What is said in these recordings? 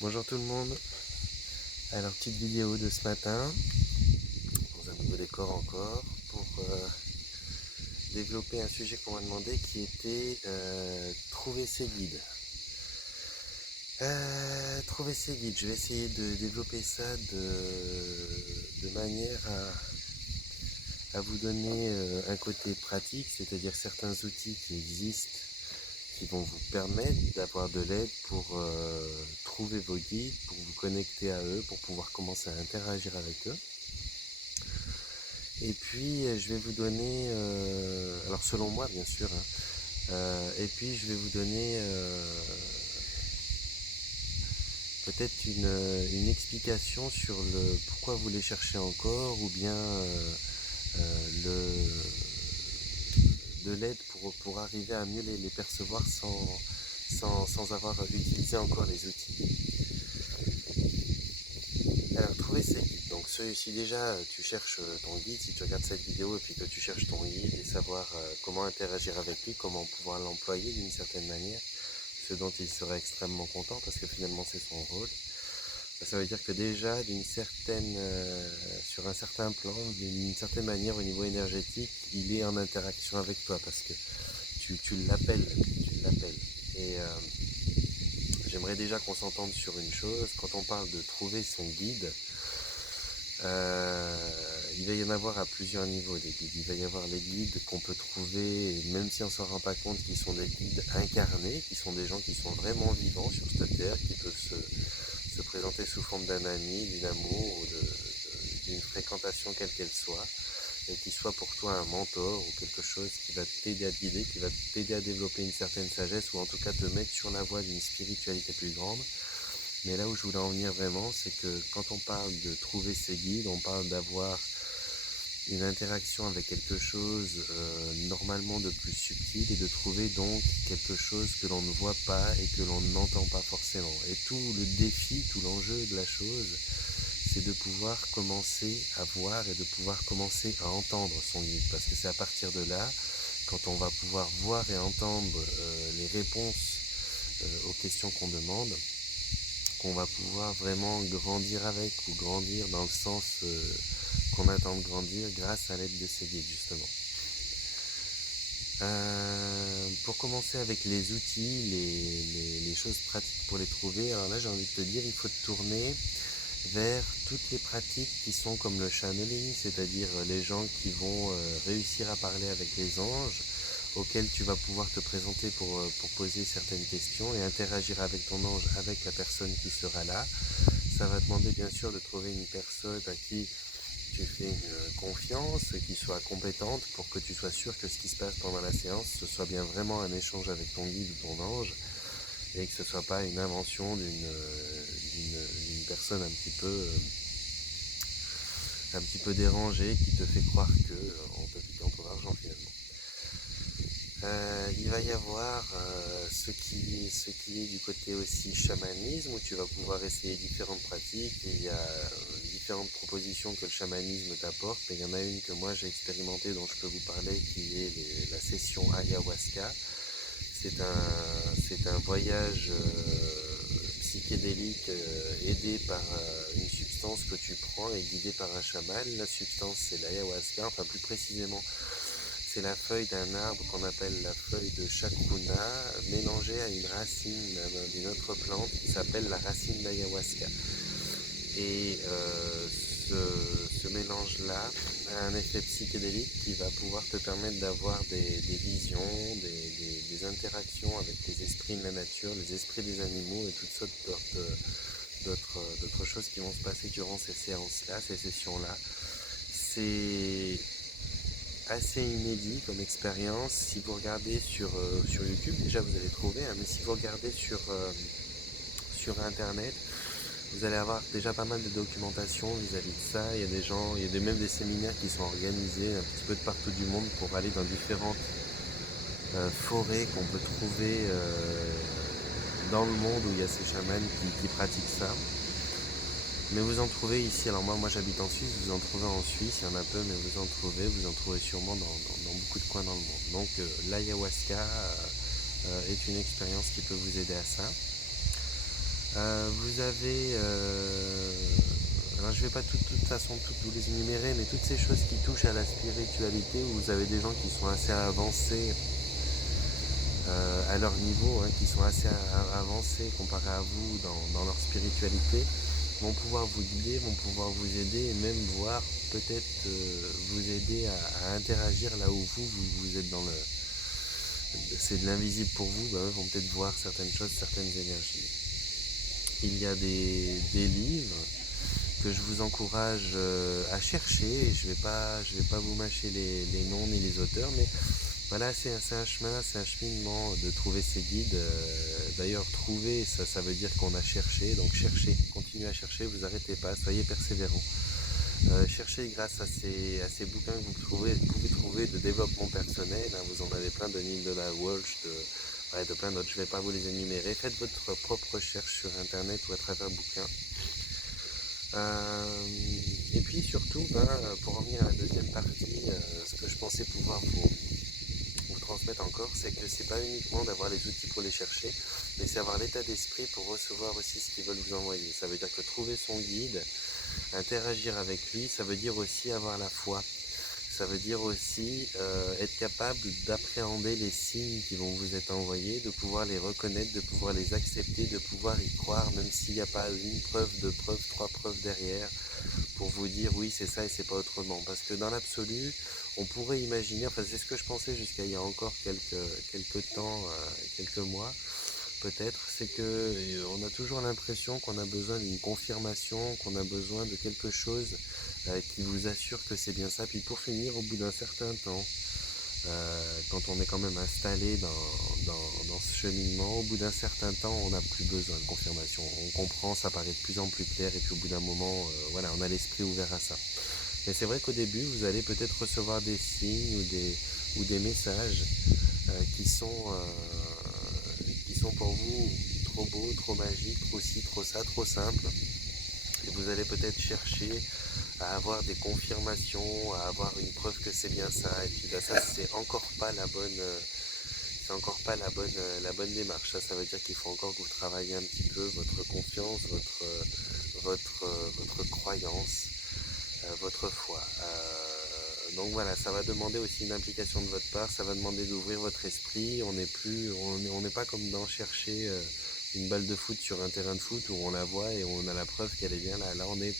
Bonjour tout le monde. Alors petite vidéo de ce matin, dans un nouveau décor encore, pour développer un sujet qu'on m'a demandé qui était trouver ses guides. Trouver ses guides, je vais essayer de développer ça de manière à vous donner un côté pratique, c'est-à-dire certains outils qui existent qui vont vous permettre d'avoir de l'aide pour trouver vos guides, pour vous connecter à eux, pour pouvoir commencer à interagir avec eux. Et puis je vais vous donner, alors selon moi bien sûr, et puis je vais vous donner peut-être une explication sur le pourquoi vous les cherchez encore, ou bien de l'aide pour arriver à mieux les percevoir sans avoir utilisé encore les outils. Alors, trouver ses guides. Donc, si déjà tu cherches ton guide, si tu regardes cette vidéo et puis que tu cherches ton guide et savoir comment interagir avec lui, comment pouvoir l'employer d'une certaine manière, ce dont il serait extrêmement content parce que finalement c'est son rôle, ça veut dire que déjà sur un certain plan, d'une certaine manière au niveau énergétique, il est en interaction avec toi parce que tu l'appelles. Et j'aimerais déjà qu'on s'entende sur une chose. Quand on parle de trouver son guide, il va y en avoir à plusieurs niveaux des guides. Il va y avoir les guides qu'on peut trouver, même si on ne s'en rend pas compte, qui sont des guides incarnés, qui sont des gens qui sont vraiment vivants sur cette terre, qui peuvent se présenter sous forme d'un ami, d'une amour ou d'une fréquentation quelle qu'elle soit, et qui soit pour toi un mentor ou quelque chose qui va t'aider à te guider, qui va t'aider à développer une certaine sagesse, ou en tout cas te mettre sur la voie d'une spiritualité plus grande. Mais là où je voulais en venir vraiment, c'est que quand on parle de trouver ses guides, on parle d'avoir une interaction avec quelque chose normalement de plus subtil, et de trouver donc quelque chose que l'on ne voit pas et que l'on n'entend pas forcément. Et tout le défi, tout l'enjeu de la chose, c'est de pouvoir commencer à voir et de pouvoir commencer à entendre son guide. Parce que c'est à partir de là, quand on va pouvoir voir et entendre les réponses aux questions qu'on demande, qu'on va pouvoir vraiment grandir avec, ou grandir dans le sens qu'on attend de grandir grâce à l'aide de ces guides justement. Pour commencer avec les outils, les choses pratiques pour les trouver, alors là j'ai envie de te dire, il faut te tourner vers toutes les pratiques qui sont comme le channeling, c'est-à-dire les gens qui vont réussir à parler avec les anges, auxquels tu vas pouvoir te présenter pour poser certaines questions et interagir avec ton ange, avec la personne qui sera là. Ça va demander bien sûr de trouver une personne à qui tu fais une confiance, qui soit compétente, pour que tu sois sûr que ce qui se passe pendant la séance, ce soit bien vraiment un échange avec ton guide ou ton ange, et que ce ne soit pas une invention d'une personne un petit peu dérangée qui te fait croire qu'on te pique ton argent finalement. Il va y avoir ce qui est du côté aussi chamanisme, où tu vas pouvoir essayer différentes pratiques. Et il y a différentes propositions que le chamanisme t'apporte, mais il y en a une que moi j'ai expérimentée, dont je peux vous parler, qui est la session ayahuasca. C'est un voyage psychédélique aidé par une substance que tu prends et guidé par un chaman. La substance, c'est l'ayahuasca, enfin plus précisément c'est la feuille d'un arbre qu'on appelle la feuille de chacruna, mélangée à une racine d'une autre plante qui s'appelle la racine d'ayahuasca. Et ce mélange-là a un effet psychédélique qui va pouvoir te permettre d'avoir des visions, des interactions avec les esprits de la nature, les esprits des animaux et toutes sortes d'autres choses qui vont se passer durant ces séances-là, ces sessions-là. C'est assez inédit comme expérience. Si vous regardez sur YouTube, déjà vous allez trouver, mais si vous regardez sur internet, vous allez avoir déjà pas mal de documentation vis-à-vis de ça. Il y a des gens, il y a même des séminaires qui sont organisés un petit peu de partout du monde pour aller dans différentes forêts qu'on peut trouver dans le monde, où il y a ces chamans qui pratiquent ça. Mais vous en trouvez ici, alors moi j'habite en Suisse, vous en trouvez en Suisse, il y en a peu, mais vous en trouvez sûrement dans beaucoup de coins dans le monde. Donc l'ayahuasca est une expérience qui peut vous aider à ça. Vous avez, alors je vais pas de toute façon toutes vous les énumérer, mais toutes ces choses qui touchent à la spiritualité, où vous avez des gens qui sont assez avancés à leur niveau, hein, qui sont assez avancés comparé à vous dans leur spiritualité, vont pouvoir vous guider, vont pouvoir vous aider et même voir peut-être vous aider à interagir là où vous êtes dans le... C'est de l'invisible pour vous, eux vont peut-être voir certaines choses, certaines énergies. Il y a des livres que je vous encourage à chercher. Je vais pas vous mâcher les noms ni les auteurs, mais voilà, c'est un chemin, c'est un cheminement de trouver ses guides. D'ailleurs, trouver, ça veut dire qu'on a cherché, donc cherchez, continuez à chercher, vous arrêtez pas, soyez persévérants. Cherchez grâce à ces bouquins que pouvez trouver de développement personnel, hein, vous en avez plein de Neil Donald Walsh, de plein d'autres, je ne vais pas vous les énumérer. Faites votre propre recherche sur internet ou à travers bouquins. Et puis surtout, pour revenir à la deuxième partie, ce que je pensais pouvoir vous transmettre encore, c'est que c'est pas uniquement d'avoir les outils pour les chercher, mais c'est avoir l'état d'esprit pour recevoir aussi ce qu'ils veulent vous envoyer. Ça veut dire que trouver son guide, interagir avec lui, ça veut dire aussi avoir la foi. Ça veut dire aussi être capable d'appréhender les signes qui vont vous être envoyés, de pouvoir les reconnaître, de pouvoir les accepter, de pouvoir y croire, même s'il n'y a pas une preuve, deux preuves, trois preuves derrière, pour vous dire oui c'est ça et c'est pas autrement. Parce que dans l'absolu, on pourrait imaginer, enfin c'est ce que je pensais jusqu'à il y a encore quelques temps, quelques mois, peut-être, c'est que on a toujours l'impression qu'on a besoin d'une confirmation, qu'on a besoin de quelque chose qui vous assure que c'est bien ça. Puis pour finir, au bout d'un certain temps, quand on est quand même installé dans ce cheminement, au bout d'un certain temps, on n'a plus besoin de confirmation. On comprend, ça paraît de plus en plus clair, et puis au bout d'un moment, voilà, on a l'esprit ouvert à ça. Mais c'est vrai qu'au début, vous allez peut-être recevoir des signes ou des messages qui sont pour vous trop beaux, trop magiques, trop ci, trop ça, trop simples. Et vous allez peut-être chercher à avoir des confirmations, à avoir une preuve que c'est bien ça. Et puis là, ça, c'est encore pas la bonne, la bonne démarche. Ça veut dire qu'il faut encore que vous travaillez un petit peu votre confiance, votre croyance, votre foi. Donc voilà, ça va demander aussi une implication de votre part, ça va demander d'ouvrir votre esprit. On n'est pas comme dans chercher une balle de foot sur un terrain de foot où on la voit et on a la preuve qu'elle est bien là. Là, on est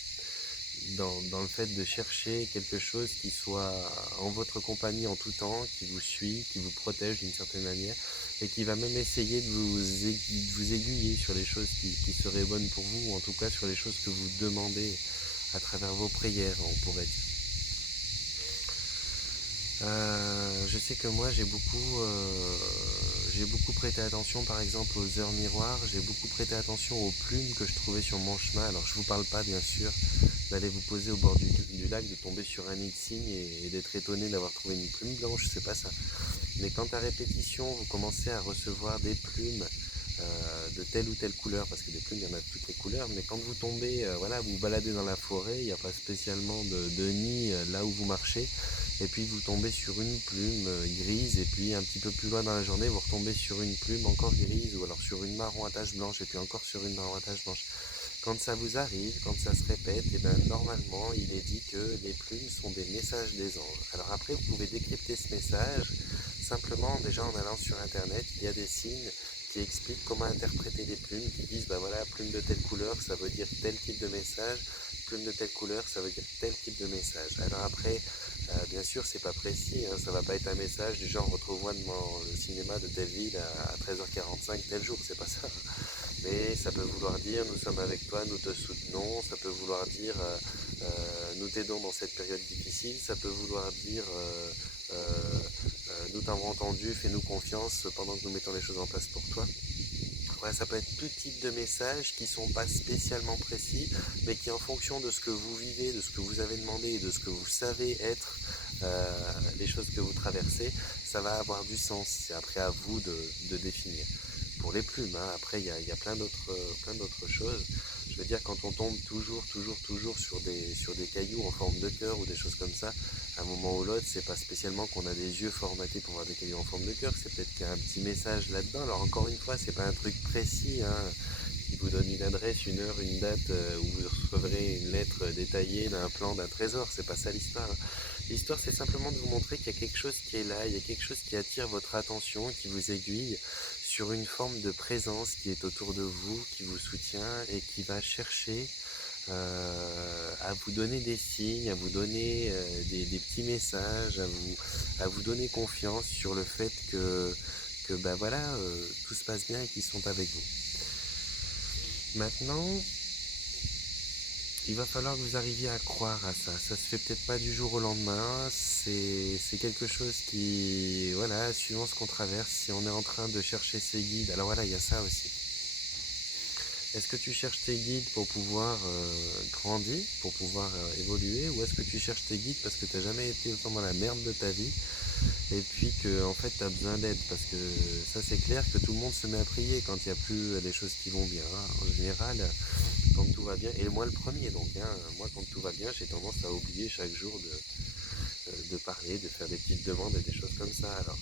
dans le fait de chercher quelque chose qui soit en votre compagnie en tout temps, qui vous suit, qui vous protège d'une certaine manière et qui va même essayer de vous aiguiller sur les choses qui seraient bonnes pour vous, ou en tout cas sur les choses que vous demandez à travers vos prières, on pourrait dire. Je sais que moi j'ai beaucoup prêté attention par exemple aux heures miroirs, j'ai beaucoup prêté attention aux plumes que je trouvais sur mon chemin. Alors je vous parle pas bien sûr d'aller vous poser au bord du lac, de tomber sur un nid de cygne et d'être étonné d'avoir trouvé une plume blanche, c'est pas ça. Mais quand à répétition vous commencez à recevoir des plumes de telle ou telle couleur, parce que des plumes il y en a de toutes les couleurs, mais quand vous tombez, voilà, vous vous baladez dans la forêt, il n'y a pas spécialement de nid là où vous marchez, et puis vous tombez sur une plume grise, et puis un petit peu plus loin dans la journée, vous retombez sur une plume encore grise, ou alors sur une marron à taches blanches, et puis encore sur une marron à taches blanches. Quand ça vous arrive, quand ça se répète, et bien normalement il est dit que les plumes sont des messages des anges. Alors après vous pouvez décrypter ce message simplement déjà en allant sur internet, il y a des signes qui expliquent comment interpréter les plumes, qui disent bah voilà, plume de telle couleur ça veut dire tel type de message, plume de telle couleur ça veut dire tel type de message. Alors après bien sûr c'est pas précis, hein, ça va pas être un message du genre retrouve-moi devant le cinéma de telle ville à 13h45 tel jour, c'est pas ça. Mais ça peut vouloir dire nous sommes avec toi, nous te soutenons, ça peut vouloir dire nous t'aidons dans cette période difficile, ça peut vouloir dire nous t'avons entendu, fais-nous confiance pendant que nous mettons les choses en place pour toi. Ouais, ça peut être tout type de messages qui ne sont pas spécialement précis, mais qui en fonction de ce que vous vivez, de ce que vous avez demandé et de ce que vous savez être les choses que vous traversez, ça va avoir du sens. C'est après à vous de définir. Pour les plumes, hein, après il y a plein d'autres choses. Je veux dire, quand on tombe toujours sur des cailloux en forme de cœur ou des choses comme ça, à un moment ou l'autre, c'est pas spécialement qu'on a des yeux formatés pour voir des cailloux en forme de cœur, c'est peut-être qu'il y a un petit message là-dedans. Alors encore une fois, c'est pas un truc précis, hein, qui vous donne une adresse, une heure, une date où vous recevrez une lettre détaillée d'un plan, d'un trésor. C'est pas ça l'histoire, hein. L'histoire, c'est simplement de vous montrer qu'il y a quelque chose qui est là, il y a quelque chose qui attire votre attention, qui vous aiguille sur une forme de présence qui est autour de vous, qui vous soutient et qui va chercher à vous donner des signes, à vous donner des petits messages, à vous donner confiance sur le fait que bah voilà, tout se passe bien et qu'ils sont avec vous. Maintenant, il va falloir que vous arriviez à croire à ça. Ça se fait peut-être pas du jour au lendemain. C'est quelque chose qui, voilà, suivant ce qu'on traverse, si on est en train de chercher ses guides, alors voilà, il y a ça aussi. Est-ce que tu cherches tes guides pour pouvoir grandir, pour pouvoir évoluer, ou est-ce que tu cherches tes guides parce que tu n'as jamais été autant dans la merde de ta vie et puis que en fait tu as besoin d'aide? Parce que ça c'est clair que tout le monde se met à prier quand il n'y a plus les choses qui vont bien, hein. En général, quand tout va bien, et moi le premier donc, hein, moi quand tout va bien j'ai tendance à oublier chaque jour de parler, de faire des petites demandes et des choses comme ça. Alors,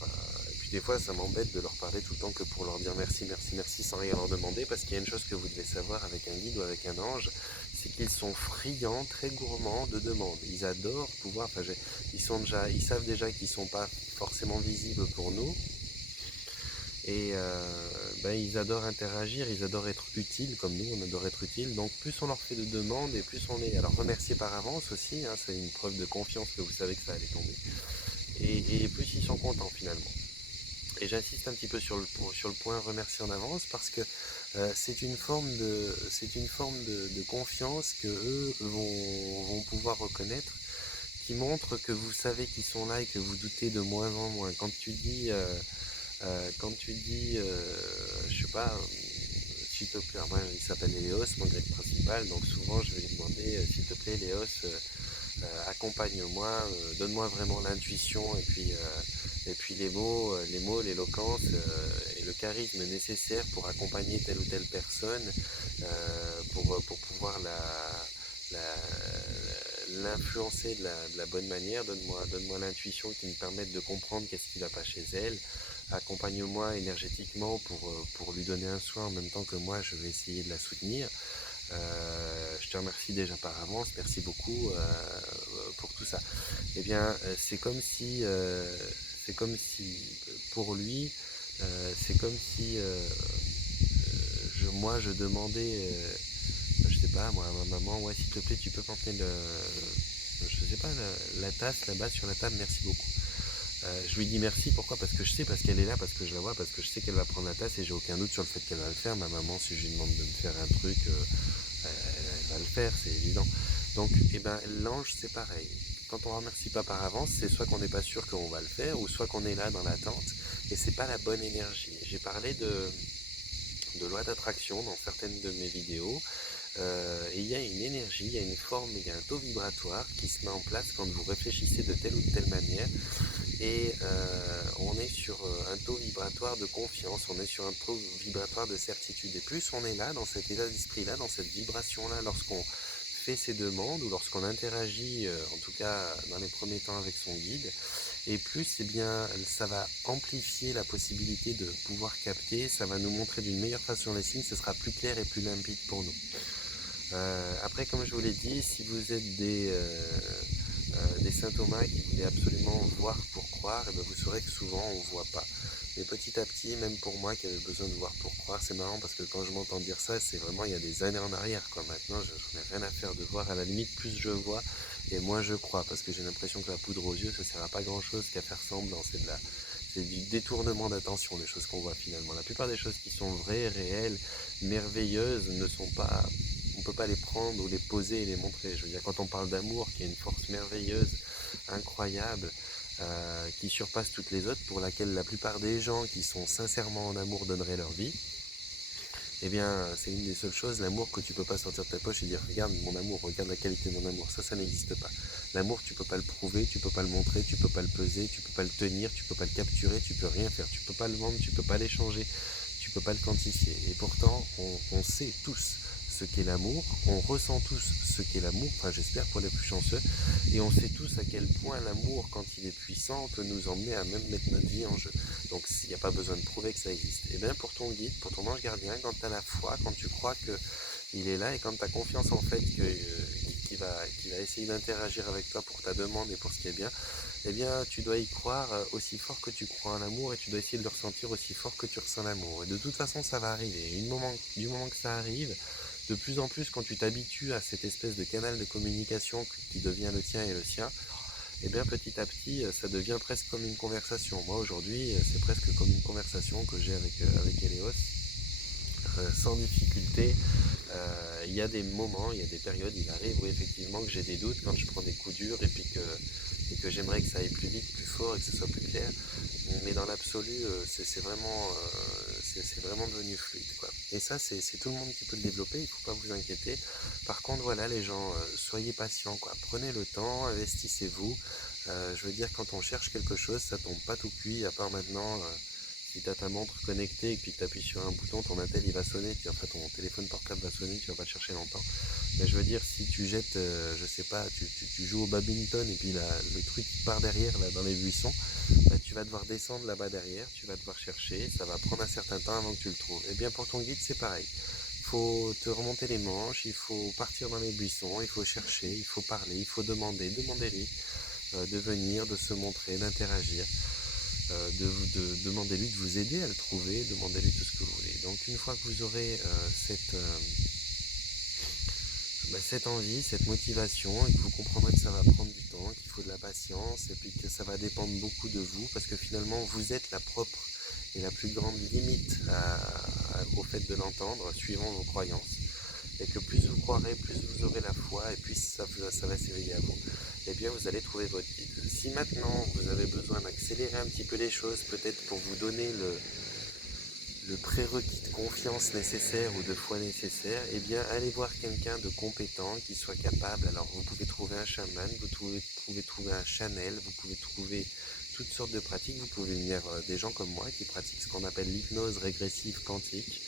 et puis des fois, ça m'embête de leur parler tout le temps que pour leur dire merci, merci, merci sans rien leur demander, parce qu'il y a une chose que vous devez savoir avec un guide ou avec un ange, c'est qu'ils sont friands, très gourmands de demandes. Ils adorent pouvoir, ils savent déjà qu'ils ne sont pas forcément visibles pour nous, et ils adorent interagir, ils adorent être utiles, comme nous on adore être utiles. Donc plus on leur fait de demandes et plus on est... Alors remercier par avance aussi, hein, c'est une preuve de confiance que vous savez que ça allait tomber. Et plus ils sont contents finalement. Et j'insiste un petit peu sur le point remercier en avance parce que c'est une forme de confiance que eux vont pouvoir reconnaître, qui montre que vous savez qu'ils sont là et que vous doutez de moins en moins. Quand tu dis, je sais pas, s'il te plaît, moi il s'appelle Léos, mon grec principal, donc souvent je vais lui demander, s'il te plaît Léos, accompagne-moi, donne-moi vraiment l'intuition et puis les mots, l'éloquence et le charisme nécessaire pour accompagner telle ou telle personne, pour pouvoir l'influencer de la bonne manière. Donne-moi l'intuition qui me permette de comprendre qu'est-ce qui ne va pas chez elle. Accompagne-moi énergétiquement pour lui donner un soin en même temps que moi je vais essayer de la soutenir. Je te remercie déjà par avance, merci beaucoup pour tout ça. Eh bien, c'est comme si pour lui, c'est comme si moi je demandais, je sais pas, moi à ma maman, ouais s'il te plaît, tu peux m'emmener je sais pas, la tasse là-bas sur la table, merci beaucoup. Je lui dis merci, pourquoi? Parce qu'elle est là, parce que je la vois, parce que je sais qu'elle va prendre la tasse et j'ai aucun doute sur le fait qu'elle va le faire. Ma maman, si je lui demande de me faire un truc, elle va le faire, c'est évident. Donc, l'ange, c'est pareil. Quand on ne remercie pas par avance, c'est soit qu'on n'est pas sûr qu'on va le faire, ou soit qu'on est là dans l'attente, et c'est pas la bonne énergie. J'ai parlé de loi d'attraction dans certaines de mes vidéos, et il y a une énergie, il y a une forme, il y a un taux vibratoire qui se met en place quand vous réfléchissez de telle ou de telle manière, et on est sur un taux vibratoire de confiance, on est sur un taux vibratoire de certitude, et plus on est là, dans cet état d'esprit-là, dans cette vibration-là, lorsqu'on fait ses demandes ou lorsqu'on interagit, en tout cas dans les premiers temps avec son guide, et plus ça va amplifier la possibilité de pouvoir capter, ça va nous montrer d'une meilleure façon les signes, ce sera plus clair et plus limpide pour nous. Après, comme je vous l'ai dit, si vous êtes des Saint Thomas qui voulaient absolument voir pour croire, et vous saurez que souvent on ne voit pas. Mais petit à petit, même pour moi qui avais besoin de voir pour croire, c'est marrant parce que quand je m'entends dire ça, c'est vraiment il y a des années en arrière, quoi. Maintenant, je n'ai rien à faire de voir. À la limite, plus je vois et moins je crois, parce que j'ai l'impression que la poudre aux yeux, ça ne sert à pas grand chose qu'à faire semblant. C'est du détournement d'attention, les choses qu'on voit finalement. La plupart des choses qui sont vraies, réelles, merveilleuses, ne sont pas... On ne peut pas les prendre ou les poser et les montrer. Je veux dire, quand on parle d'amour, qui est une force merveilleuse, incroyable, qui surpasse toutes les autres, pour laquelle la plupart des gens qui sont sincèrement en amour donneraient leur vie, eh bien, c'est une des seules choses, l'amour, que tu peux pas sortir de ta poche et dire regarde mon amour, regarde la qualité de mon amour. Ça n'existe pas. L'amour, tu peux pas le prouver, tu peux pas le montrer, tu peux pas le peser, tu peux pas le tenir, tu peux pas le capturer, tu peux rien faire, tu peux pas le vendre, tu peux pas l'échanger, tu peux pas le quantifier. Et pourtant, on sait tous ce qu'est l'amour, on ressent tous ce qu'est l'amour, enfin j'espère pour les plus chanceux, et on sait tous à quel point l'amour, quand il est puissant, peut nous emmener à même mettre notre vie en jeu. Donc il n'y a pas besoin de prouver que ça existe. Et bien pour ton guide, pour ton ange gardien, quand tu as la foi, quand tu crois qu'il est là et quand tu as confiance en fait qu'il va essayer d'interagir avec toi pour ta demande et pour ce qui est bien, eh bien tu dois y croire aussi fort que tu crois en l'amour et tu dois essayer de le ressentir aussi fort que tu ressens l'amour. Et de toute façon ça va arriver. Du moment que ça arrive, de plus en plus quand tu t'habitues à cette espèce de canal de communication qui devient le tien et le sien, et bien petit à petit ça devient presque comme une conversation. Moi aujourd'hui c'est presque comme une conversation que j'ai avec Eleos, sans difficulté. Il y a des moments, il y a des périodes, il arrive où effectivement que j'ai des doutes quand je prends des coups durs et que j'aimerais que ça aille plus vite, plus fort et que ce soit plus clair. Mais dans l'absolu, c'est vraiment devenu fluide, quoi. Et ça, c'est tout le monde qui peut le développer, il ne faut pas vous inquiéter. Par contre, voilà, les gens, soyez patients, quoi. Prenez le temps, investissez-vous. Je veux dire, quand on cherche quelque chose, ça tombe pas tout cuit, à part maintenant, si tu as ta montre connectée et puis que tu appuies sur un bouton, ton appel il va sonner, puis enfin ton téléphone portable va sonner, tu vas pas le chercher longtemps. Mais je veux dire, si tu jettes, je sais pas, tu joues au badminton et puis le truc part derrière là dans les buissons, bah, tu vas devoir descendre là-bas derrière, tu vas devoir chercher, ça va prendre un certain temps avant que tu le trouves. Et bien pour ton guide c'est pareil. Il faut te remonter les manches, il faut partir dans les buissons, il faut chercher, il faut parler, il faut demandez-lui de venir, de se montrer, d'interagir. Demandez-lui de vous aider à le trouver, demandez-lui tout ce que vous voulez. Donc une fois que vous aurez cette envie, cette motivation, et que vous comprendrez que ça va prendre du temps, qu'il faut de la patience, et puis que ça va dépendre beaucoup de vous, parce que finalement vous êtes la propre et la plus grande limite au fait de l'entendre, suivant vos croyances. Et que plus vous croirez, plus vous aurez la foi, et plus ça va s'éveiller à vous, et bien vous allez trouver votre guide. Si maintenant vous avez besoin d'accélérer un petit peu les choses, peut-être pour vous donner le prérequis de confiance nécessaire ou de foi nécessaire, eh bien allez voir quelqu'un de compétent qui soit capable. Alors vous pouvez trouver un chaman, vous pouvez trouver un channel, vous pouvez trouver toutes sortes de pratiques, vous pouvez venir des gens comme moi qui pratiquent ce qu'on appelle l'hypnose régressive quantique,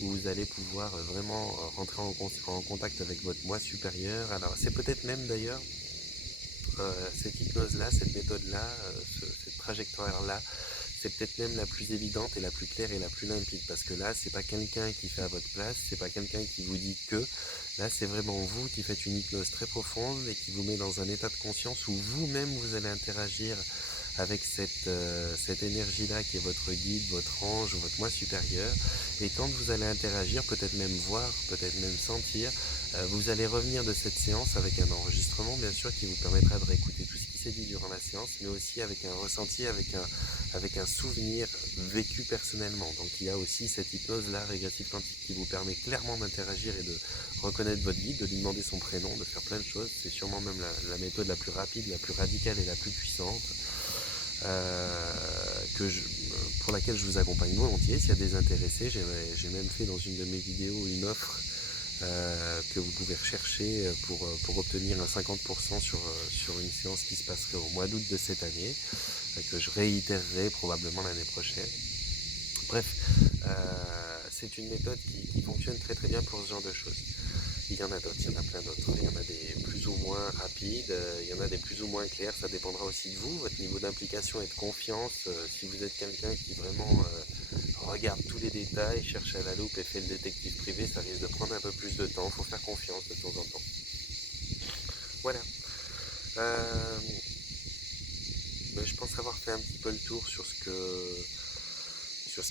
où vous allez pouvoir vraiment rentrer en contact avec votre moi supérieur. Alors c'est peut-être même d'ailleurs cette hypnose-là, cette méthode-là, cette trajectoire-là, c'est peut-être même la plus évidente et la plus claire et la plus limpide, parce que là, c'est pas quelqu'un qui fait à votre place, c'est pas quelqu'un qui vous dit que, là, c'est vraiment vous qui faites une hypnose très profonde et qui vous met dans un état de conscience où vous-même, vous allez interagir avec cette énergie-là qui est votre guide, votre ange, votre moi supérieur. Et quand vous allez interagir, peut-être même voir, peut-être même sentir, vous allez revenir de cette séance avec un enregistrement, bien sûr, qui vous permettra de réécouter tout ce qui s'est dit durant la séance, mais aussi avec un ressenti, avec un souvenir vécu personnellement. Donc il y a aussi cette hypnose-là, régressive quantique, qui vous permet clairement d'interagir et de reconnaître votre guide, de lui demander son prénom, de faire plein de choses. C'est sûrement même la méthode la plus rapide, la plus radicale et la plus puissante. Pour laquelle je vous accompagne volontiers. S'il y a des intéressés, j'ai même fait dans une de mes vidéos une offre que vous pouvez rechercher pour obtenir un 50% sur une séance qui se passerait au mois d'août de cette année, que je réitérerai probablement l'année prochaine. Bref, c'est une méthode qui fonctionne très très bien pour ce genre de choses. Il y en a d'autres, il y en a plein d'autres. Il y en a des plus ou moins rapides, il y en a des plus ou moins clairs, ça dépendra aussi de vous, votre niveau d'implication et de confiance. Si vous êtes quelqu'un qui vraiment regarde tous les détails, cherche à la loupe et fait le détective privé, ça risque de prendre un peu plus de temps, il faut faire confiance de temps en temps. Voilà. Je pense avoir fait un petit peu le tour sur ce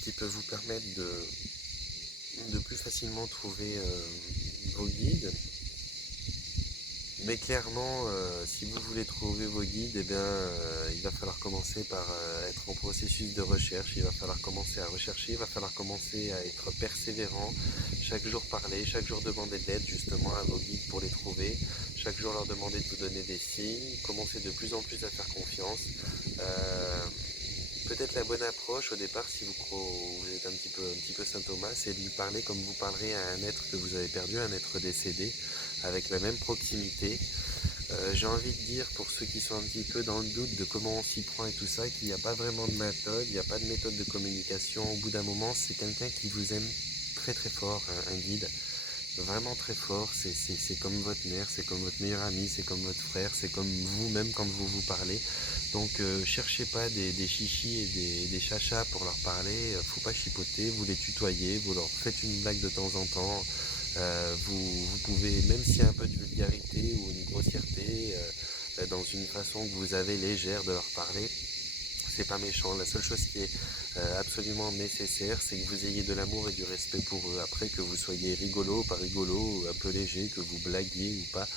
qui peut vous permettre de plus facilement trouver vos guides. Mais clairement, si vous voulez trouver vos guides, eh bien, il va falloir commencer par être en processus de recherche, il va falloir commencer à rechercher, il va falloir commencer à être persévérant, chaque jour parler, chaque jour demander de l'aide justement à vos guides pour les trouver, chaque jour leur demander de vous donner des signes, commencer de plus en plus à faire confiance. Peut-être la bonne approche au départ, si vous êtes un petit peu Saint Thomas, c'est de lui parler comme vous parlerez à un être que vous avez perdu, un être décédé, avec la même proximité. J'ai envie de dire, pour ceux qui sont un petit peu dans le doute de comment on s'y prend et tout ça, qu'il n'y a pas vraiment de méthode, il n'y a pas de méthode de communication. Au bout d'un moment, c'est quelqu'un qui vous aime très très fort, un guide, vraiment très fort, c'est comme votre mère, c'est comme votre meilleur ami, c'est comme votre frère, c'est comme vous-même quand vous vous parlez. Donc cherchez pas des chichis et des chachas pour leur parler, faut pas chipoter, vous les tutoyez, vous leur faites une blague de temps en temps, vous pouvez, même s'il y a un peu de vulgarité ou une grossièreté, dans une façon que vous avez légère de leur parler, c'est pas méchant. La seule chose qui est absolument nécessaire, c'est que vous ayez de l'amour et du respect pour eux. Après, que vous soyez rigolo, pas rigolo, un peu léger, que vous blaguiez ou pas,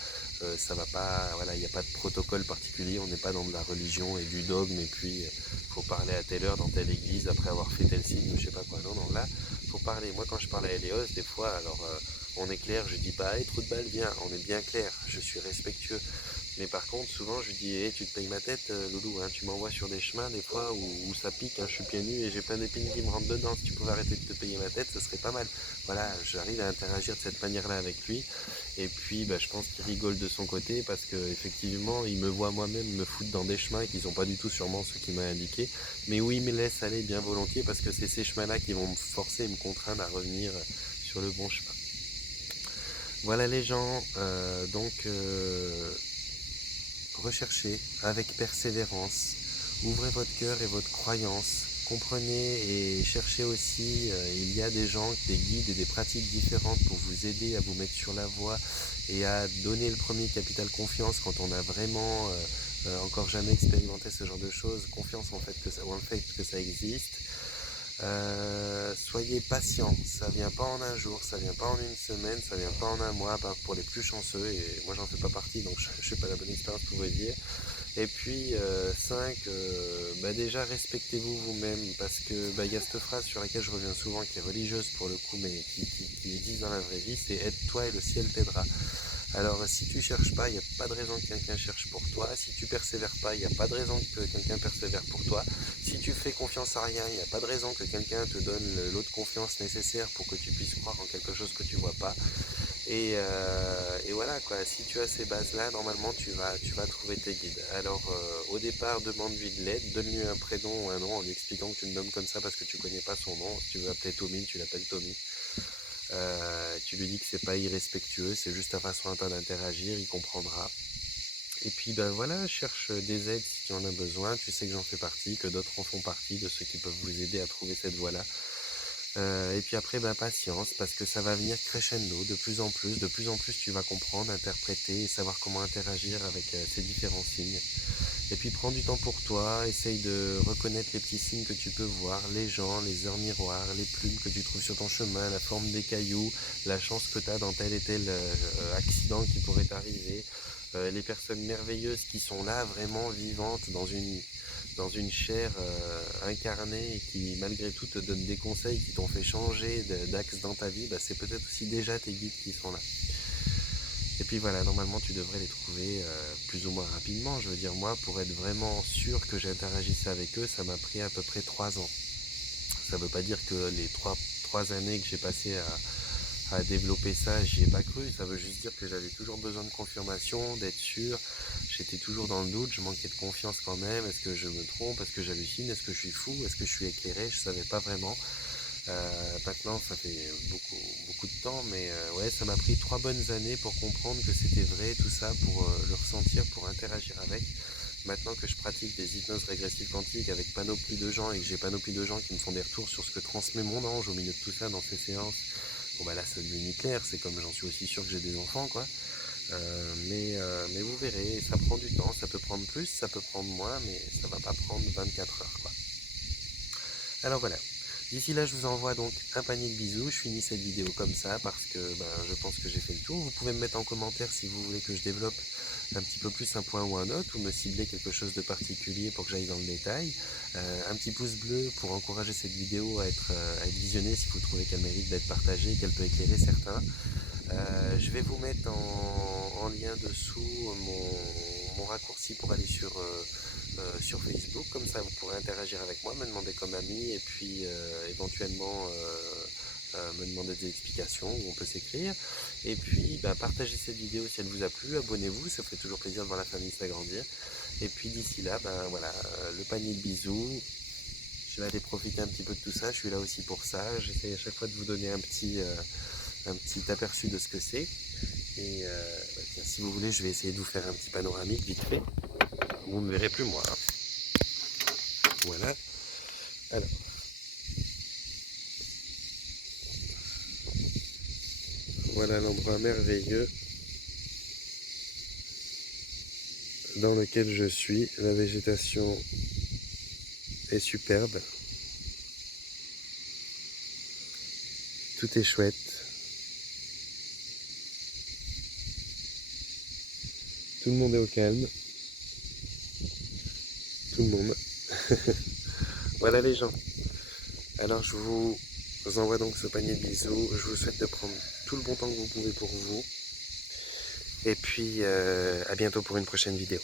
ça va pas. Voilà, il n'y a pas de protocole particulier. On n'est pas dans de la religion et du dogme. Et puis, faut parler à telle heure dans telle église après avoir fait tel signe ou je sais pas quoi. Non, non, là, faut parler. Moi, quand je parle à Elios, des fois, alors. On est clair, je dis pas, hey, trou de balle, viens, on est bien clair, je suis respectueux. Mais par contre, souvent, je dis, hey, tu te payes ma tête, loulou, hein, tu m'envoies sur des chemins, des fois, où ça pique, hein, je suis pieds nus et j'ai plein d'épines qui me rentrent dedans. Si tu pouvais arrêter de te payer ma tête, ce serait pas mal. Voilà, j'arrive à interagir de cette manière-là avec lui. Et puis, bah, je pense qu'il rigole de son côté parce que effectivement, il me voit moi-même me foutre dans des chemins qui sont pas du tout sûrement ceux qu'il m'a indiqués. Mais où il me laisse aller bien volontiers parce que c'est ces chemins-là qui vont me forcer et me contraindre à revenir sur le bon chemin. Voilà les gens, recherchez avec persévérance, ouvrez votre cœur et votre croyance, comprenez et cherchez aussi, il y a des gens, des guides et des pratiques différentes pour vous aider à vous mettre sur la voie et à donner le premier capital confiance quand on a vraiment encore jamais expérimenté ce genre de choses, confiance en le fait que ça existe. Soyez patient, ça vient pas en un jour, ça vient pas en une semaine, ça vient pas en un mois, pour les plus chanceux, et moi j'en fais pas partie, donc je suis pas la bonne expérience pour vous dire. Et puis 5, déjà respectez-vous vous-même, parce que il y a cette phrase sur laquelle je reviens souvent, qui est religieuse pour le coup, mais qui existe dans la vraie vie, c'est aide-toi et le ciel t'aidera. Alors si tu cherches pas, il n'y a pas de raison que quelqu'un cherche pour toi. Si tu persévères pas, il n'y a pas de raison que quelqu'un persévère pour toi. Si tu fais confiance à rien, il n'y a pas de raison que quelqu'un te donne l'eau de confiance nécessaire pour que tu puisses croire en quelque chose que tu vois pas. Et voilà quoi, si tu as ces bases-là, normalement tu vas trouver tes guides. Alors au départ, demande-lui de l'aide, donne-lui un prénom ou un nom en lui expliquant que tu le nommes comme ça parce que tu connais pas son nom. Si tu veux appeler Tommy, tu l'appelles Tommy. Tu lui dis que c'est pas irrespectueux, c'est juste ta façon à toi d'interagir, il comprendra. Et puis ben voilà, cherche des aides si tu en as besoin, tu sais que j'en fais partie, que d'autres en font partie, de ceux qui peuvent vous aider à trouver cette voie-là. Et puis après, patience, parce que ça va venir crescendo, de plus en plus tu vas comprendre, interpréter et savoir comment interagir avec ces différents signes. Et puis prends du temps pour toi, essaye de reconnaître les petits signes que tu peux voir, les gens, les heures miroirs, les plumes que tu trouves sur ton chemin, la forme des cailloux, la chance que tu as dans tel et tel accident qui pourrait t'arriver, les personnes merveilleuses qui sont là, vraiment vivantes, dans une chair incarnée et qui malgré tout te donnent des conseils qui t'ont fait changer d'axe dans ta vie, c'est peut-être aussi déjà tes guides qui sont là. Et puis voilà, normalement tu devrais les trouver plus ou moins rapidement. Je veux dire, moi, pour être vraiment sûr que j'interagissais avec eux, ça m'a pris à peu près 3 ans. Ça ne veut pas dire que les 3 années que j'ai passées à développer ça, j'y ai pas cru. Ça veut juste dire que j'avais toujours besoin de confirmation, d'être sûr. J'étais toujours dans le doute, je manquais de confiance quand même. Est-ce que je me trompe? Est-ce que j'hallucine? Est-ce que je suis fou? Est-ce que je suis éclairé? Je savais pas vraiment. Maintenant, ça fait beaucoup de temps, mais ouais, ça m'a pris 3 bonnes années pour comprendre que c'était vrai, tout ça, pour le ressentir, pour interagir avec. Maintenant que je pratique des hypnoses régressives quantiques avec panoplie de gens et que j'ai panoplie de gens qui me font des retours sur ce que transmet mon ange au milieu de tout ça dans ces séances, bon là c'est devenu clair, c'est comme j'en suis aussi sûr que j'ai des enfants quoi. Mais vous verrez, ça prend du temps, ça peut prendre plus, ça peut prendre moins, mais ça va pas prendre 24 heures quoi. Alors voilà. D'ici là, je vous envoie donc un panier de bisous. Je finis cette vidéo comme ça parce que je pense que j'ai fait le tour. Vous pouvez me mettre en commentaire si vous voulez que je développe un petit peu plus un point ou un autre ou me cibler quelque chose de particulier pour que j'aille dans le détail. Un petit pouce bleu pour encourager cette vidéo à être visionnée si vous trouvez qu'elle mérite d'être partagée, qu'elle peut éclairer certains. Je vais vous mettre en lien dessous mon raccourci pour aller sur Facebook, comme ça vous pourrez interagir avec moi, me demander comme ami et puis éventuellement me demander des explications où on peut s'écrire. Et puis partagez cette vidéo si elle vous a plu, abonnez-vous, ça fait toujours plaisir de voir la famille s'agrandir. Et puis d'ici là, voilà, le panier de bisous. Je vais aller profiter un petit peu de tout ça, je suis là aussi pour ça. J'essaie à chaque fois de vous donner un petit un petit aperçu de ce que c'est. Et tiens, si vous voulez, je vais essayer de vous faire un petit panoramique vite fait. Vous ne verrez plus moi. Hein. Voilà. Alors, voilà l'endroit merveilleux dans lequel je suis. La végétation est superbe. Tout est chouette. Tout le monde est au calme. Tout le monde. Voilà les gens. Alors je vous envoie donc ce panier de bisous. Je vous souhaite de prendre tout le bon temps que vous pouvez pour vous. Et puis à bientôt pour une prochaine vidéo.